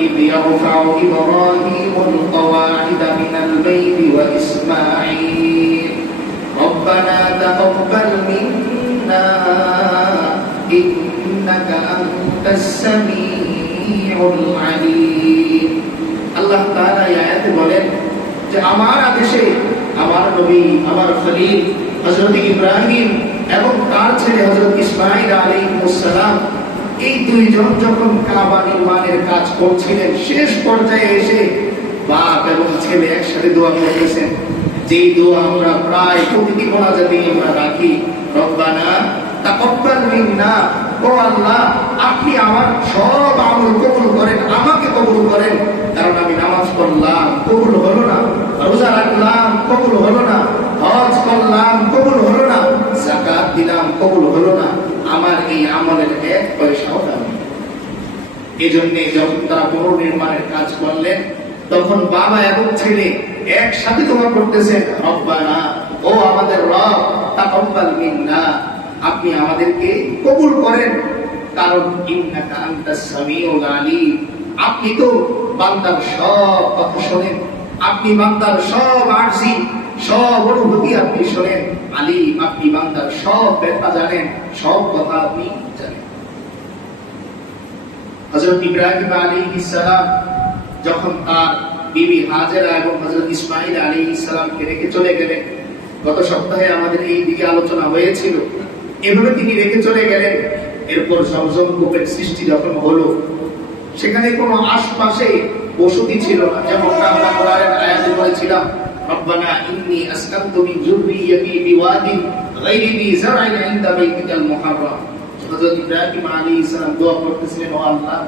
إذ يرفع إبراهيم القواعد من البيت وإسماعيل ربنا تقبل منا إنك أنت السميع العليم আল্লাহ তাআলা এই আয়াতে বলেন যে আমার আদেশে আমার নবী আমার খলিল হযরত ইব্রাহিম এবং তার ছেলে হযরত ইসমাঈল আলাইহিস সালাম এই দুইজন যখন কাবা নির্মাণের কাজ করছিলেন শেষ পর্যায়ে এসে বাপ এবং ছেলে একসাথে দোয়া করতেছেন যেই দোয়া আমরা প্রায় প্রতিটি মোনাজাতে আমরা রাখি রব্বানা তাকাব্বাল মিন্না ও আল্লাহ আপনি আমার সব আমল কবুল করেন আমাকে কবুল করেন কারণ আমি নামাজ পড়লাম কবুল হলো না রোজা রাখলাম কবুল হলো না হজ করলাম কবুল হলো না যাকাত দিলাম কবুল হলো না আমার এই আমলের এক পয়সাও দাম নেই এজন্য যখন তারা পুনর্নির্মাণের কাজ করলেন তখন বাবা এবং ছেলে একসাথে দোয়া করতেছেন রব্বানা ও আমাদের রব তাকাব্বাল মিন্না আপনি আমাদেরকে কবুল করেন কারণ ইন্নাকা আনতাস সামিউল আলিম আপনি তো বান্দার সব কথা শোনেন আপনি বান্দার সব আরজি সব অনুভূতি আপনি শোনেন আলিম আপনি বান্দার সব ব্যাপার জানেন সব কথা আপনি জানেন হযরত ইব্রাহিম আলাইহিস সালাম যখন তার বিবি হাজেরা এবং হযরত ইসমাঈল আলাইহিস সালামকে রেখে চলে গেলেন গত সপ্তাহে আমাদের এই দিকে আলোচনা হয়েছিল এভাবে তিনি রেখে চলে গেলেন এরপর জমজম কূপের সৃষ্টি যখন হলো সেখানে কোনো আশপাশে বসতি ছিল না যেমন আমরা কোরআনের আয়াতে পড়েছিলাম রব্বানা ইন্নী আসকানতু মিন যুররিয়্যাতি বিওয়াদিন গায়রি যি যার'ইন ইনদা বাইতিকাল মুহাররাম হযরত ইব্রাহিম আলাইহিস সালাম দোয়া করতেছিলেন ও আল্লাহ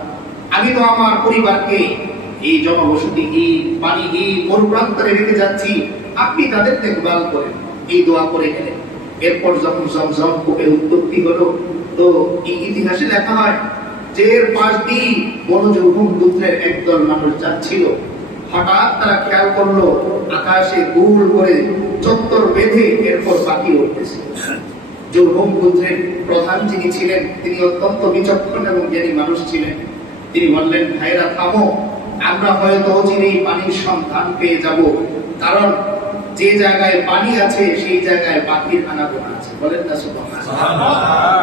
আমি তো আমার পরিবারকে এই জনবসতি পানি মরুপ্রান্তরে রেখে যাচ্ছি আপনি তাদের দেখভাল করেন এই দোয়া করে গেলেন এরপর যখন জমজম কূপের উৎপত্তি হলো তো এই ইতিহাসে লেখা হয় যে এর পাশ দিয়ে বনজুরহুম গোত্রের একদল মানুষ যাচ্ছিল হঠাৎ তারা খেয়াল করলো আকাশে গোল করে চত্বর বেঁধে এরপর পাখি উঠতেছে জুরহুম গোত্রের প্রধান যিনি ছিলেন তিনি অত্যন্ত বিচক্ষণ এবং জ্ঞানী মানুষ ছিলেন তিনি বললেন ভাইরা থামো আমরা হয়তো অচিরেই পানির সন্ধান পেয়ে যাব কারণ যে জায়গায় পানি আছে সেই জায়গায় পাখির আনাগোনা আছে বলেন না সুবহানাল্লাহ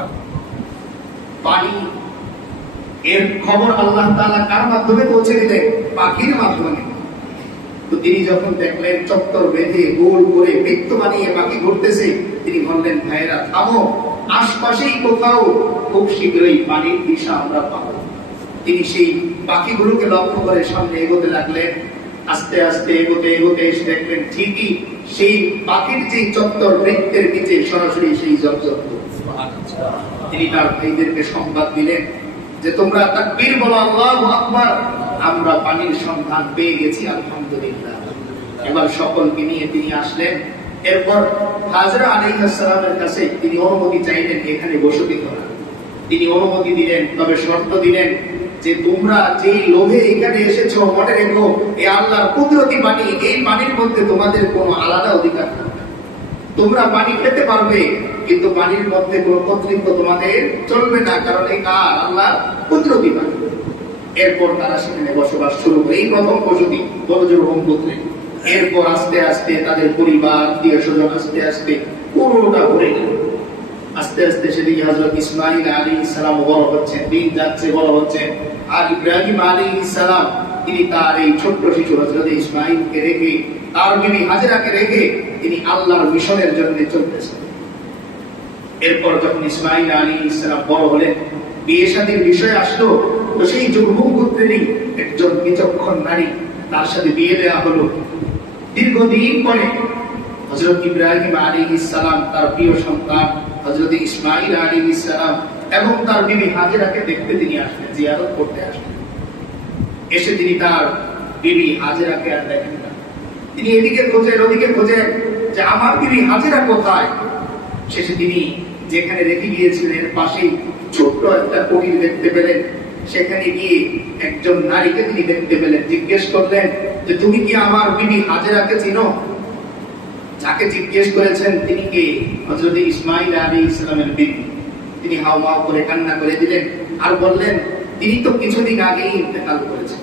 পানি এর খবর আল্লাহ তাআলা কার মাধ্যমে পৌঁছে দিলেন পাখির মাধ্যমে তো তিনি যখন দেখলেন চত্বর বেঁধে গোল করে বৃত্ত বানিয়ে পাখি ঘুরতেছে তিনি বললেন ভাইরা থামো আশপাশেই কোথাও খুব শীঘ্রই পানির দিশা আমরা পাবো তিনি সেই পাখিগুলোকে লক্ষ্য করে সামনে এগোতে লাগলেন আস্তে আস্তে এগোতে এসে দেখলেন ঠিকই সেই পাখির যে চত্বর বৃত্তের নিচে সরাসরি সেই জমজম তিনি তার ভাইদেরকে সংবাদ দিলেন যে তোমরা তাকবীর বলো আল্লাহু আকবার আমরা পানির সন্ধান পেয়ে গেছি আলহামদুলিল্লাহ এবার সকলকে নিয়ে তিনি আসলেন এরপর হাজরা আলাইহিস সালামের কাছে তিনি অনুমতি চাইলেন এখানে বসতি করার তিনি অনুমতি দিলেন তবে শর্ত দিলেন যে তোমরা যেই লোভে এখানে এসেছো মনে রেখো এই আল্লাহর কুদরতি পানি এই পানির মধ্যে তোমাদের কোনো আলাদা অধিকার নেই তোমরা পানি খেতে পারবে কিন্তু পানির মধ্যে কোনো কর্তৃত্ব তোমাদের চলবে না কারণ এই আল্লাহর কুদরতি পানি এরপর তারা সেখানে বসবাস শুরু করে এই প্রথম বসতি বনজুরহুম গোত্রে এরপর আস্তে আস্তে তাদের পরিবার আত্মীয়-স্বজন আস্তে আস্তে পুরোটা ভরে গেল আস্তে আস্তে সেদিকে হযরত ইসমাঈল আলাইহিস সালাম বড় হচ্ছেন দিন যাচ্ছে বড় হচ্ছেন আর ইব্রাহিম আলাইহিস সালাম তিনি তার এই ছোট্ট শিশু হযরত ইসমাঈলকে রেখে তার বিবি হাজেরাকে রেখে তিনি আল্লাহর মিশনের জন্য চলতেছেন এরপর যখন ইসমাঈল আলাইহিস সালাম বড় হলেন বিয়ে শাদীর বিষয় আসলো তো সেই জুরহুম গোত্রেরই একজন বিচক্ষণ নারী তার সাথে বিয়ে দেওয়া হলো দীর্ঘদিন পরে হযরত ইব্রাহিম আলাইহিস সালাম তার প্রিয় সন্তান হযরত ইসমাঈল আলাইহিস সালাম এবং তার বিবি হাজেরাকে দেখতে তিনি আসলেন জিয়ারত করতে আসলেন এসে তিনি তার বিবি হাজেরাকে আর দেখেন না তিনি এদিকে খোঁজেন ওদিকে খোঁজেন যে আমার বিবি হাজেরা কোথায় শেষে তিনি যেখানে রেখে গিয়েছিলেন এর পাশেই ছোট্ট একটা কুটির দেখতে পেলেন সেখানে গিয়ে একজন নারীকে তিনি দেখতে পেলেন জিজ্ঞেস করলেন যে তুমি কি আমার বিবি হাজেরাকে চিনো যাকে জিজ্ঞেস করেছেন তিনি কে হযরত ইসমাঈল আলাইহিস সালামের বিবি তিনি হাওমাও করে কান্না করে দিলেন আর বললেন তিনি তো কিছুদিন আগেই ইন্তেকাল করেছেন